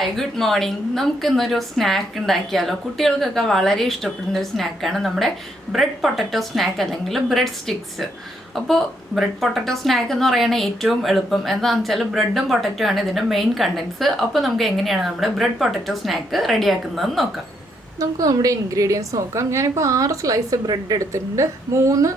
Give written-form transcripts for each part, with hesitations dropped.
Hi good morning. നമുക്കിന്നൊരു snack ഉണ്ടാക്കിയാലോ. കുട്ടികൾക്കൊക്കെ വളരെ ഇഷ്ടപ്പെടുന്ന ഒരു സ്നാക്കാണ് നമ്മുടെ ബ്രെഡ് പൊട്ടറ്റോ സ്നാക്ക് അല്ലെങ്കിൽ ബ്രെഡ് സ്റ്റിക്സ്. അപ്പോൾ ബ്രെഡ് പൊട്ടറ്റോ സ്നാക്ക് എന്ന് പറയുന്നത് ഏറ്റവും എളുപ്പം. എന്താണെന്ന് വെച്ചാൽ ബ്രെഡും പൊട്ടറ്റോ ആണ് ഇതിൻ്റെ മെയിൻ കണ്ടൻസ്. അപ്പോൾ നമുക്ക് എങ്ങനെയാണ് നമ്മുടെ ബ്രെഡ് പൊട്ടറ്റോ സ്നാക്ക് റെഡിയാക്കുന്നതെന്ന് നോക്കാം. നമുക്ക് നമ്മുടെ ഇൻഗ്രീഡിയൻസ് നോക്കാം. ഞാനിപ്പോൾ 6 സ്ലൈസ് ബ്രെഡ് എടുത്തിട്ടുണ്ട്. 3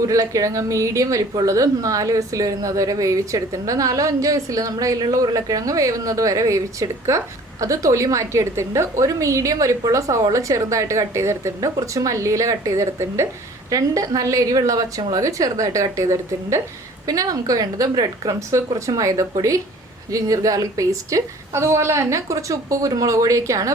ഉരുളക്കിഴങ്ങ് മീഡിയം വലിപ്പമുള്ളത് 4 വിസിൽ വരുന്നത് വരെ വേവിച്ചെടുത്തിട്ടുണ്ട്. 4-5 വിസിൽ നമ്മുടെ കയ്യിലുള്ള ഉരുളക്കിഴങ്ങ് വേവുന്നത് വരെ വേവിച്ചെടുക്കുക. അത് തൊലി മാറ്റിയെടുത്തിട്ടുണ്ട്. ഒരു മീഡിയം വലിപ്പമുള്ള സവോള ചെറുതായിട്ട് കട്ട് ചെയ്തെടുത്തിട്ടുണ്ട്. കുറച്ച് മല്ലിയില കട്ട് ചെയ്തെടുത്തിട്ടുണ്ട്. 2 നല്ല എരിവുള്ള പച്ചമുളക് ചെറുതായിട്ട് കട്ട് ചെയ്തെടുത്തിട്ടുണ്ട്. പിന്നെ നമുക്ക് വേണ്ടത് ബ്രെഡ് ക്രംസ്, കുറച്ച് മൈദപ്പൊടി, ജിഞ്ചർ ഗാർലിക് പേസ്റ്റ്, അതുപോലെ തന്നെ കുറച്ച് ഉപ്പ്, കുരുമുളക് പൊടിയൊക്കെയാണ്.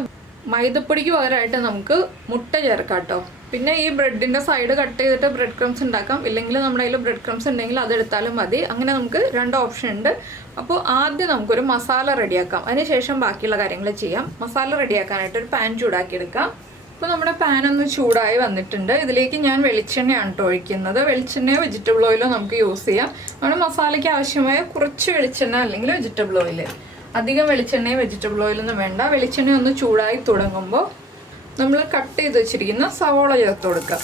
മൈദപ്പൊടിക്ക് പകരമായിട്ട് നമുക്ക് മുട്ട ചേർക്കാം കേട്ടോ. പിന്നെ ഈ ബ്രെഡിൻ്റെ സൈഡ് കട്ട് ചെയ്തിട്ട് ബ്രെഡ് ക്രംസ് ഉണ്ടാക്കാം. ഇല്ലെങ്കിൽ നമ്മുടെ കയ്യിൽ ബ്രെഡ് ക്രംസ് ഉണ്ടെങ്കിൽ അതെടുത്താലും മതി. അങ്ങനെ നമുക്ക് 2 ഓപ്ഷൻ ഉണ്ട്. അപ്പോൾ ആദ്യം നമുക്കൊരു മസാല റെഡിയാക്കാം. അതിനുശേഷം ബാക്കിയുള്ള കാര്യങ്ങൾ ചെയ്യാം. മസാല റെഡിയാക്കാനായിട്ട് ഒരു പാൻ ചൂടാക്കിയെടുക്കാം. അപ്പോൾ നമ്മുടെ പാൻ ഒന്ന് ചൂടായി വന്നിട്ടുണ്ട്. ഇതിലേക്ക് ഞാൻ വെളിച്ചെണ്ണയാണ് കേട്ടോ ഒഴിക്കുന്നത്. വെളിച്ചെണ്ണയോ വെജിറ്റബിൾ ഓയിലോ നമുക്ക് യൂസ് ചെയ്യാം. നമ്മുടെ മസാലയ്ക്ക് ആവശ്യമായ കുറച്ച് വെളിച്ചെണ്ണ അല്ലെങ്കിൽ വെജിറ്റബിൾ ഓയിൽ. അധികം വെളിച്ചെണ്ണയും വെജിറ്റബിൾ ഓയിലൊന്നും വേണ്ട. വെളിച്ചെണ്ണ ഒന്ന് ചൂടായി തുടങ്ങുമ്പോൾ നമ്മൾ കട്ട് ചെയ്ത് വെച്ചിരിക്കുന്ന സവോള ചേർത്ത് കൊടുക്കുക.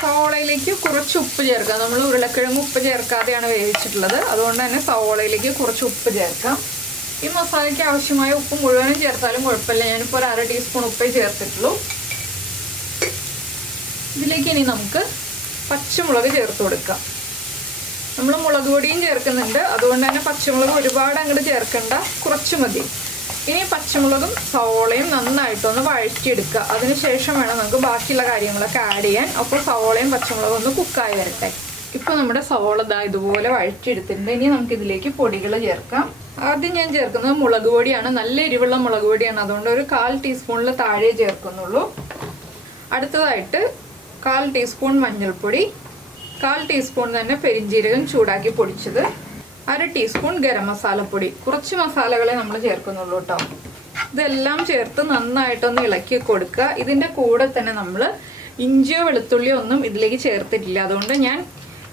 സവോളയിലേക്ക് കുറച്ച് ഉപ്പ് ചേർക്കുക. നമ്മൾ ഉരുളക്കിഴങ്ങ് ഉപ്പ് ചേർക്കാതെയാണ് വേവിച്ചിട്ടുള്ളത്. അതുകൊണ്ട് തന്നെ സവോളയിലേക്ക് കുറച്ച് ഉപ്പ് ചേർക്കാം. ഈ മസാലയ്ക്ക് ആവശ്യമായ ഉപ്പ് മുഴുവനും ചേർത്താലും കുഴപ്പമില്ല. ഞാനിപ്പോൾ ഒരു 1/2 ടീസ്പൂൺ ഉപ്പേ ചേർത്തിട്ടുള്ളൂ. ഇതിലേക്ക് ഇനി നമുക്ക് പച്ചമുളക് ചേർത്ത് കൊടുക്കാം. നമ്മൾ മുളക് പൊടിയും ചേർക്കുന്നുണ്ട്. അതുകൊണ്ട് തന്നെ പച്ചമുളക് ഒരുപാട് അങ്ങോട്ട് ചേർക്കണ്ട, കുറച്ച് മതി. ഇനി പച്ചമുളകും സവോളയും നന്നായിട്ടൊന്ന് വഴറ്റിയെടുക്കുക. അതിനുശേഷം വേണം നമുക്ക് ബാക്കിയുള്ള കാര്യങ്ങളൊക്കെ ആഡ് ചെയ്യാൻ. അപ്പോൾ സവോളയും പച്ചമുളകും ഒന്ന് കുക്കായി വരട്ടെ. ഇപ്പോൾ നമ്മുടെ സവോള ഇതുപോലെ വഴറ്റിയെടുത്തിട്ടുണ്ട്. ഇനി നമുക്കിതിലേക്ക് പൊടികൾ ചേർക്കാം. ആദ്യം ഞാൻ ചേർക്കുന്നത് മുളക് പൊടിയാണ്. നല്ല എരിവുള്ള മുളക് പൊടിയാണ്. അതുകൊണ്ട് ഒരു 1/4 ടീസ്പൂണിൽ താഴെ ചേർക്കുന്നുള്ളൂ. അടുത്തതായിട്ട് 1/4 ടീസ്പൂൺ മഞ്ഞൾപ്പൊടി, 1/4 ടീസ്പൂൺ തന്നെ പെരിഞ്ജീരകം ചൂടാക്കി പൊടിച്ചത്, 1/2 ടീസ്പൂൺ ഗരം മസാലപ്പൊടി. കുറച്ച് മസാലകളെ നമ്മൾ ചേർക്കുന്നുള്ളൂ കേട്ടോ. ഇതെല്ലാം ചേർത്ത് നന്നായിട്ടൊന്ന് ഇളക്കി കൊടുക്കുക. ഇതിൻ്റെ കൂടെ തന്നെ നമ്മൾ ഇഞ്ചിയോ വെളുത്തുള്ളിയോ ഒന്നും ഇതിലേക്ക് ചേർത്തിട്ടില്ല. അതുകൊണ്ട് ഞാൻ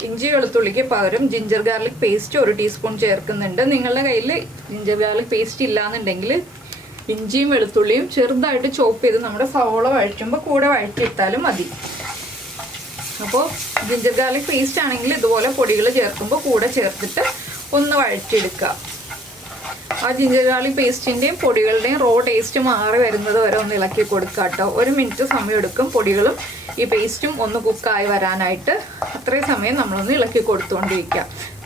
ഇഞ്ചി വെളുത്തുള്ളിക്ക് പകരം ജിഞ്ചർ ഗാർലിക് പേസ്റ്റ് 1 ടീസ്പൂൺ ചേർക്കുന്നുണ്ട്. നിങ്ങളുടെ കയ്യിൽ ജിഞ്ചർ ഗാർലിക് പേസ്റ്റ് ഇല്ലാന്നുണ്ടെങ്കിൽ ഇഞ്ചിയും വെളുത്തുള്ളിയും ചെറുതായിട്ട് ചോപ്പ് ചെയ്ത് നമ്മുടെ സവോള വഴറ്റുമ്പോൾ കൂടെ വഴറ്റിയിട്ടാലും മതി. അപ്പോൾ ജിഞ്ചർ ഗാർലിക് പേസ്റ്റ് ആണെങ്കിൽ ഇതുപോലെ പൊടികൾ ചേർക്കുമ്പോൾ കൂടെ ചേർത്തിട്ട് ഒന്ന് വഴറ്റിയെടുക്കുക. ആ ജിഞ്ചർ ഗാർലിക് പേസ്റ്റിൻ്റെയും പൊടികളുടെയും റോ ടേസ്റ്റ് മാറി വരുന്നത് വരെ ഒന്ന് ഇളക്കി കൊടുക്കുക കേട്ടോ. 1 മിനിറ്റ് സമയം എടുക്കും പൊടികളും ഈ പേസ്റ്റും ഒന്ന് കുക്കായി വരാനായിട്ട്. അത്രയും സമയം നമ്മളൊന്ന് ഇളക്കി കൊടുത്തുകൊണ്ടിരിക്കുക.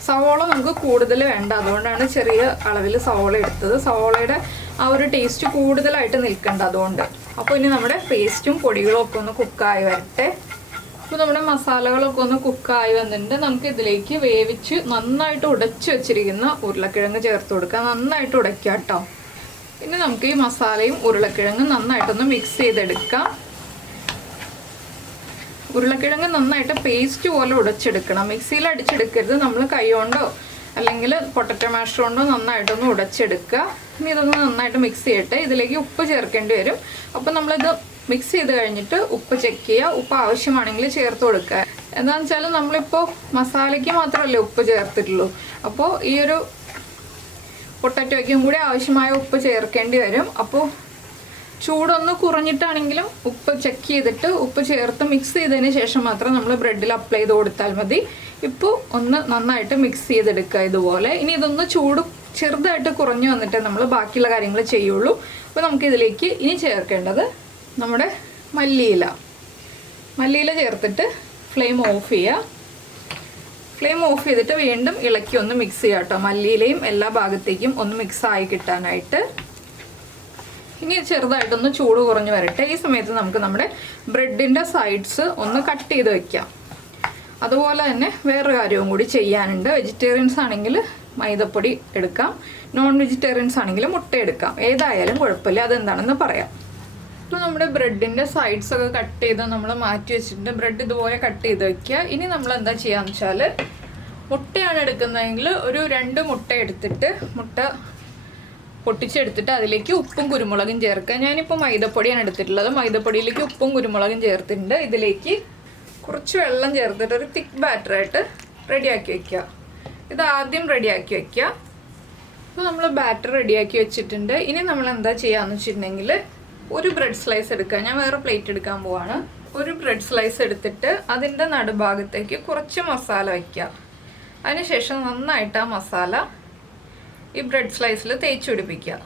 സവോള നമുക്ക് കൂടുതൽ വേണ്ട. അതുകൊണ്ടാണ് ചെറിയ അളവിൽ സവോള എടുത്തത്. സവോളയുടെ ആ ഒരു ടേസ്റ്റ് കൂടുതലായിട്ട് നിൽക്കേണ്ട അതുകൊണ്ട്. അപ്പോൾ ഇനി നമ്മുടെ പേസ്റ്റും പൊടികളും ഒക്കെ ഒന്ന് കുക്കായി വരട്ടെ. അപ്പോൾ നമ്മുടെ മസാലകളൊക്കെ ഒന്ന് കുക്കായി വന്നിട്ടുണ്ട്. നമുക്ക് ഇതിലേക്ക് വേവിച്ച് നന്നായിട്ട് ഉടച്ച് വെച്ചിരിക്കുന്ന ഉരുളക്കിഴങ്ങ് ചേർത്ത് കൊടുക്കാം. നന്നായിട്ട് ഉടയ്ക്കുക കേട്ടോ. പിന്നെ നമുക്ക് ഈ മസാലയും ഉരുളക്കിഴങ്ങും നന്നായിട്ടൊന്ന് മിക്സ് ചെയ്തെടുക്കാം. ഉരുളക്കിഴങ്ങ് നന്നായിട്ട് പേസ്റ്റ് പോലെ ഉടച്ചെടുക്കണം. മിക്സിയിൽ അടിച്ചെടുക്കരുത്. നമ്മൾ കൈ കൊണ്ടോ അല്ലെങ്കിൽ പൊട്ടറ്റോ മാഷർ കൊണ്ടോ നന്നായിട്ടൊന്ന് ഉടച്ചെടുക്കുക. ഇനി ഇതൊന്ന് നന്നായിട്ട് മിക്സ് ചെയ്യട്ടെ. ഇതിലേക്ക് ഉപ്പ് ചേർക്കേണ്ടി വരും. അപ്പോൾ നമ്മളിത് മിക്സ് ചെയ്ത് കഴിഞ്ഞിട്ട് ഉപ്പ് ചെക്ക് ചെയ്യുക. ഉപ്പ് ആവശ്യമാണെങ്കിൽ ചേർത്ത് കൊടുക്കുക. എന്താണെന്ന് വെച്ചാൽ നമ്മളിപ്പോൾ മസാലയ്ക്ക് മാത്രമല്ലേ ഉപ്പ് ചേർത്തിട്ടുള്ളൂ. അപ്പോൾ ഈ ഒരു പൊട്ടറ്റോയ്ക്കും കൂടി ആവശ്യമായ ഉപ്പ് ചേർക്കേണ്ടി വരും. അപ്പോൾ ചൂടൊന്ന് കുറഞ്ഞിട്ടാണെങ്കിലും ഉപ്പ് ചെക്ക് ചെയ്തിട്ട് ഉപ്പ് ചേർത്ത് മിക്സ് ചെയ്തതിന് ശേഷം മാത്രം നമ്മൾ ബ്രെഡിൽ അപ്ലൈ ചെയ്ത് കൊടുത്താൽ മതി. ഇപ്പോൾ ഒന്ന് നന്നായിട്ട് മിക്സ് ചെയ്തെടുക്കുക ഇതുപോലെ. ഇനി ഇതൊന്ന് ചൂട് ചെറുതായിട്ട് കുറഞ്ഞു വന്നിട്ടേ നമ്മൾ ബാക്കിയുള്ള കാര്യങ്ങൾ ചെയ്യുള്ളൂ. അപ്പോൾ നമുക്കിതിലേക്ക് ഇനി ചേർക്കേണ്ടത് നമ്മുടെ മല്ലിയില ചേർത്തിട്ട് ഫ്ലെയിം ഓഫ് ചെയ്യുക. ഫ്ലെയിം ഓഫ് ചെയ്തിട്ട് വീണ്ടും ഇളക്കി ഒന്ന് മിക്സ് ചെയ്യുക കേട്ടോ. മല്ലിയിലയും എല്ലാ ഭാഗത്തേക്കും ഒന്ന് മിക്സായി കിട്ടാനായിട്ട്. ഇനി ചെറുതായിട്ടൊന്ന് ചൂട് കുറഞ്ഞ് വരട്ടെ. ഈ സമയത്ത് നമുക്ക് നമ്മുടെ ബ്രെഡിൻ്റെ സൈഡ്സ് ഒന്ന് കട്ട് ചെയ്ത് വയ്ക്കാം. അതുപോലെ തന്നെ വേറൊരു കാര്യവും കൂടി ചെയ്യാനുണ്ട്. വെജിറ്റേറിയൻസ് ആണെങ്കിൽ മൈദപ്പൊടി എടുക്കാം, നോൺ വെജിറ്റേറിയൻസ് ആണെങ്കിൽ മുട്ട എടുക്കാം. ഏതായാലും കുഴപ്പമില്ല. അതെന്താണെന്ന് പറയാം. ഇപ്പോൾ നമ്മുടെ ബ്രെഡിൻ്റെ സൈഡ്സൊക്കെ കട്ട് ചെയ്ത് നമ്മൾ മാറ്റി വെച്ചിട്ടുണ്ട്. ബ്രെഡ് ഇതുപോലെ കട്ട് ചെയ്ത് വയ്ക്കുക. ഇനി നമ്മൾ എന്താ ചെയ്യാന്ന് വെച്ചാൽ മുട്ടയാണ് എടുക്കുന്നതെങ്കിൽ ഒരു 2 മുട്ട എടുത്തിട്ട് മുട്ട പൊട്ടിച്ചെടുത്തിട്ട് അതിലേക്ക് ഉപ്പും കുരുമുളകും ചേർക്കുക. ഞാനിപ്പോൾ മൈദപ്പൊടിയാണ് എടുത്തിട്ടുള്ളത്. മൈദപ്പൊടിയിലേക്ക് ഉപ്പും കുരുമുളകും ചേർത്തിട്ടുണ്ട്. ഇതിലേക്ക് കുറച്ച് വെള്ളം ചേർത്തിട്ട് ഒരു തിക്ക് ബാറ്ററായിട്ട് റെഡിയാക്കി വയ്ക്കുക. ഇത് ആദ്യം റെഡിയാക്കി വെക്കുക. അപ്പോൾ നമ്മൾ ബാറ്റർ റെഡിയാക്കി വെച്ചിട്ടുണ്ട്. ഇനി നമ്മൾ എന്താ ചെയ്യാന്ന് വെച്ചിട്ടുണ്ടെങ്കിൽ ഒരു ബ്രെഡ് സ്ലൈസ് എടുക്കുക. ഞാൻ വേറെ പ്ലേറ്റ് എടുക്കാൻ പോവാണ്. ഒരു ബ്രെഡ് സ്ലൈസ് എടുത്തിട്ട് അതിൻ്റെ നടുഭാഗത്തേക്ക് കുറച്ച് മസാല വയ്ക്കുക. അതിനുശേഷം നന്നായിട്ട് ആ മസാല ഈ ബ്രെഡ് സ്ലൈസിൽ തേച്ച് പിടിപ്പിക്കുക.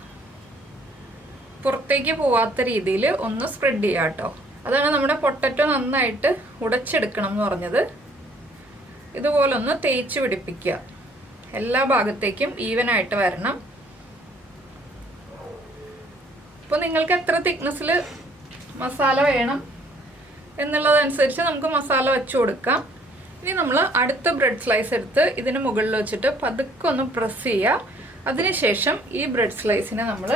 പുറത്തേക്ക് പോവാത്ത രീതിയിൽ ഒന്ന് സ്പ്രെഡ് ചെയ്യുക കേട്ടോ. അതാണ് നമ്മുടെ പൊട്ടറ്റോ നന്നായിട്ട് ഉടച്ചെടുക്കണം എന്ന് പറഞ്ഞത്. ഇതുപോലെ ഒന്ന് തേച്ച് പിടിപ്പിക്കുക. എല്ലാ ഭാഗത്തേക്കും ഈവനായിട്ട് വരണം. അപ്പോൾ നിങ്ങൾക്ക് എത്ര തിക്നെസ്സിൽ മസാല വേണം എന്നുള്ളതനുസരിച്ച് നമുക്ക് മസാല വെച്ച് കൊടുക്കാം. ഇനി നമ്മൾ അടുത്ത ബ്രെഡ് സ്ലൈസ് എടുത്ത് ഇതിന് മുകളിൽ വെച്ചിട്ട് പതുക്കെ ഒന്ന് പ്രസ് ചെയ്യുക. അതിനുശേഷം ഈ ബ്രെഡ് സ്ലൈസിനെ നമ്മൾ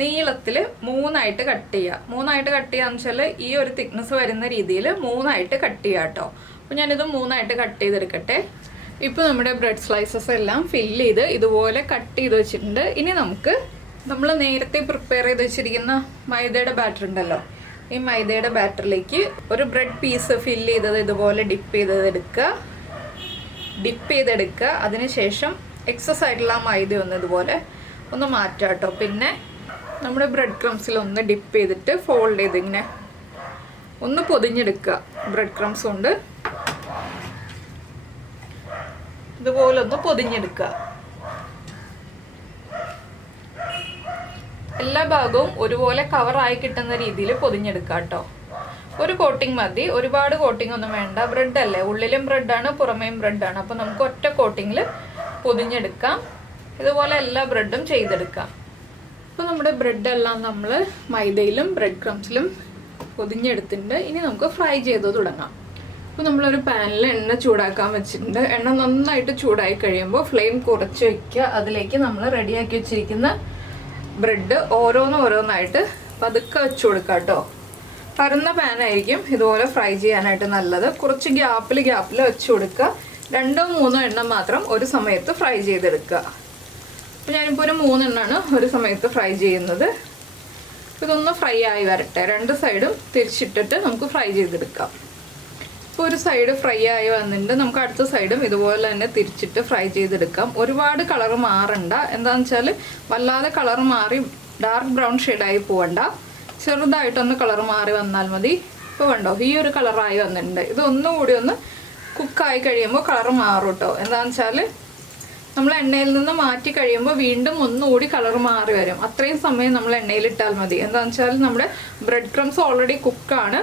നീളത്തിൽ 3ആയിട്ട് കട്ട് ചെയ്യുക. 3ആയിട്ട് കട്ട് ചെയ്യാന്ന് വെച്ചാൽ ഈ ഒരു തിക്നെസ് വരുന്ന രീതിയിൽ 3ആയിട്ട് കട്ട് ചെയ്യുക കേട്ടോ. അപ്പോൾ ഞാനിത് 3ആയിട്ട് കട്ട് ചെയ്തെടുക്കട്ടെ. ഇപ്പോൾ നമ്മുടെ ബ്രെഡ് സ്ലൈസസ് എല്ലാം ഫില്ല് ചെയ്ത് ഇതുപോലെ കട്ട് ചെയ്ത് വെച്ചിട്ടുണ്ട്. ഇനി നമുക്ക് നമ്മൾ നേരത്തെ പ്രിപ്പയർ ചെയ്ത് വെച്ചിരിക്കുന്ന മൈദയുടെ ബാറ്റർ ഉണ്ടല്ലോ, ഈ മൈദയുടെ ബാറ്ററിലേക്ക് ഒരു ബ്രെഡ് പീസ് ഫില്ല് ചെയ്തത് ഇതുപോലെ ഡിപ്പ് ചെയ്തെടുക്കുക. അതിനുശേഷം എക്സസ് ആയിട്ടുള്ള ആ മൈദ ഒന്ന് ഇതുപോലെ ഒന്ന് മാറ്റാം കേട്ടോ. പിന്നെ നമ്മുടെ ബ്രെഡ് ക്രംസിൽ ഒന്ന് ഡിപ്പ് ചെയ്തിട്ട് ഫോൾഡ് ചെയ്ത് ഇങ്ങനെ ഒന്ന് പൊതിഞ്ഞെടുക്കുക. ബ്രെഡ് ക്രംസ് കൊണ്ട് ഇതുപോലെ ഒന്ന് പൊതിഞ്ഞെടുക്കുക. എല്ലാ ഭാഗവും ഒരുപോലെ കവറായി കിട്ടുന്ന രീതിയിൽ പൊതിഞ്ഞെടുക്കുക കേട്ടോ. ഒരു കോട്ടിങ് മതി, ഒരുപാട് കോട്ടിങ് ഒന്നും വേണ്ട. ബ്രെഡ് അല്ലേ, ഉള്ളിലും ബ്രെഡാണ് പുറമേയും ബ്രെഡാണ്. അപ്പോൾ നമുക്ക് ഒറ്റ കോട്ടിങ്ങിൽ പൊതിഞ്ഞെടുക്കാം. ഇതുപോലെ എല്ലാ ബ്രെഡും ചെയ്തെടുക്കാം. അപ്പോൾ നമ്മുടെ ബ്രെഡെല്ലാം നമ്മൾ മൈദയിലും ബ്രെഡ് ക്രംസിലും പൊതിഞ്ഞെടുത്തിട്ടുണ്ട്. ഇനി നമുക്ക് ഫ്രൈ ചെയ്ത് തുടങ്ങാം. അപ്പോൾ നമ്മളൊരു പാനിൽ എണ്ണ ചൂടാക്കാൻ വെച്ചിട്ടുണ്ട്. എണ്ണ നന്നായിട്ട് ചൂടായി കഴിയുമ്പോൾ ഫ്ലെയിം കുറച്ച് വയ്ക്കുക. അതിലേക്ക് നമ്മൾ റെഡിയാക്കി വെച്ചിരിക്കുന്ന ബ്രെഡ് ഓരോന്നായിട്ട് പതുക്കെ വെച്ച് കൊടുക്കുക കേട്ടോ. പരന്ന പാനായിരിക്കും ഇതുപോലെ ഫ്രൈ ചെയ്യാനായിട്ട് നല്ലത്. കുറച്ച് ഗ്യാപ്പിൽ വെച്ച് കൊടുക്കുക. 2-3 എണ്ണം മാത്രം ഒരു സമയത്ത് ഫ്രൈ ചെയ്തെടുക്കുക. അപ്പോൾ ഞാനിപ്പോൾ ഒരു 3 എണ്ണമാണ് ഒരു സമയത്ത് ഫ്രൈ ചെയ്യുന്നത്. ഇതൊന്ന് ഫ്രൈ ആയി വരട്ടെ. 2 സൈഡും തിരിച്ചിട്ടിട്ട് നമുക്ക് ഫ്രൈ ചെയ്തെടുക്കാം. ഇപ്പോൾ ഒരു സൈഡ് ഫ്രൈ ആയി വന്നിട്ടുണ്ട്. നമുക്ക് അടുത്ത സൈഡും ഇതുപോലെ തന്നെ തിരിച്ചിട്ട് ഫ്രൈ ചെയ്തെടുക്കാം. ഒരുപാട് കളർ മാറണ്ട. എന്താണെന്ന് വെച്ചാൽ വല്ലാതെ കളർ മാറി ഡാർക്ക് ബ്രൗൺ ഷെയ്ഡായി പോവണ്ട. ചെറുതായിട്ടൊന്ന് കളർ മാറി വന്നാൽ മതി. ഇപ്പോൾ കണ്ടോ, ഈ ഒരു കളറായി വന്നിട്ടുണ്ട്. ഇത് ഒന്നുകൂടി ഒന്ന് കുക്കായി കഴിയുമ്പോൾ കളർ മാറും കേട്ടോ. എന്താണെന്ന് വെച്ചാൽ നമ്മൾ എണ്ണയിൽ നിന്ന് മാറ്റി കഴിയുമ്പോൾ വീണ്ടും ഒന്നുകൂടി കളർ മാറി വരും. അത്രയും സമയം നമ്മൾ എണ്ണയിലിട്ടാൽ മതി. എന്താണെന്ന് വെച്ചാൽ നമ്മുടെ ബ്രെഡ് ക്രംസ് ഓൾറെഡി കുക്കാണ്.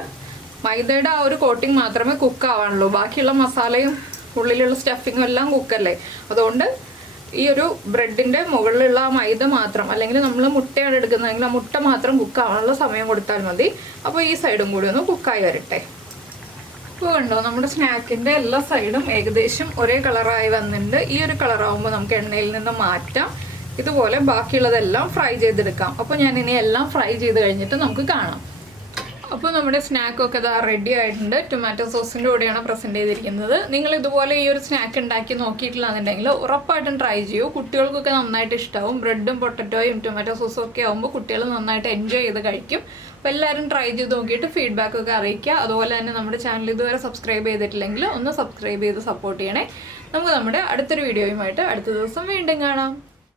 മൈദയുടെ ആ ഒരു കോട്ടിങ് മാത്രമേ കുക്ക് ആവാനുള്ളൂ. ബാക്കിയുള്ള മസാലയും ഉള്ളിലുള്ള സ്റ്റഫിങ്ങും എല്ലാം കുക്കല്ലേ. അതുകൊണ്ട് ഈ ഒരു ബ്രെഡിൻ്റെ മുകളിലുള്ള ആ മൈദ മാത്രം, അല്ലെങ്കിൽ നമ്മൾ മുട്ടയാണ് എടുക്കുന്നതെങ്കിൽ ആ മുട്ട മാത്രം കുക്ക് ആവാനുള്ള സമയം കൊടുത്താൽ മതി. അപ്പോൾ ഈ സൈഡും കൂടി ഒന്ന് കുക്കായി വരട്ടെ. ഇപ്പോൾ കണ്ടോ, നമ്മുടെ സ്നാക്കിൻ്റെ എല്ലാ സൈഡും ഏകദേശം ഒരേ കളറായി വന്നിട്ടുണ്ട്. ഈ ഒരു കളറാകുമ്പോൾ നമുക്ക് എണ്ണയിൽ നിന്ന് മാറ്റാം. ഇതുപോലെ ബാക്കിയുള്ളതെല്ലാം ഫ്രൈ ചെയ്തെടുക്കാം. അപ്പോൾ ഞാൻ ഇനി എല്ലാം ഫ്രൈ ചെയ്ത് കഴിഞ്ഞിട്ട് നമുക്ക് കാണാം. അപ്പോൾ നമ്മുടെ സ്നാക്കൊക്കെ ഇതാ റെഡി ആയിട്ടുണ്ട്. ടൊമാറ്റോ സോസിൻ്റെ കൂടെയാണ് പ്രസൻറ്റ് ചെയ്തിരിക്കുന്നത്. നിങ്ങൾ ഇതുപോലെ ഈ ഒരു സ്നാക്ക് ഉണ്ടാക്കി നോക്കിയിട്ടില്ലാന്നുണ്ടെങ്കിൽ ഉറപ്പായിട്ടും ട്രൈ ചെയ്യൂ. കുട്ടികൾക്കൊക്കെ നന്നായിട്ട് ഇഷ്ടമാവും. ബ്രെഡും പൊട്ടറ്റോയും ടൊമാറ്റോ സോസും ഒക്കെ ആകുമ്പോൾ കുട്ടികൾ നന്നായിട്ട് എൻജോയ് ചെയ്ത് കഴിക്കും. അപ്പോൾ എല്ലാവരും ട്രൈ ചെയ്ത് നോക്കിയിട്ട് ഫീഡ്ബാക്കൊക്കെ അറിയിക്കുക. അതുപോലെ തന്നെ നമ്മുടെ ചാനൽ ഇതുവരെ സബ്സ്ക്രൈബ് ചെയ്തിട്ടില്ലെങ്കിൽ ഒന്ന് സബ്സ്ക്രൈബ് ചെയ്ത് സപ്പോർട്ട് ചെയ്യണേ. നമുക്ക് നമ്മുടെ അടുത്തൊരു വീഡിയോയുമായിട്ട് അടുത്ത ദിവസം വീണ്ടും കാണാം.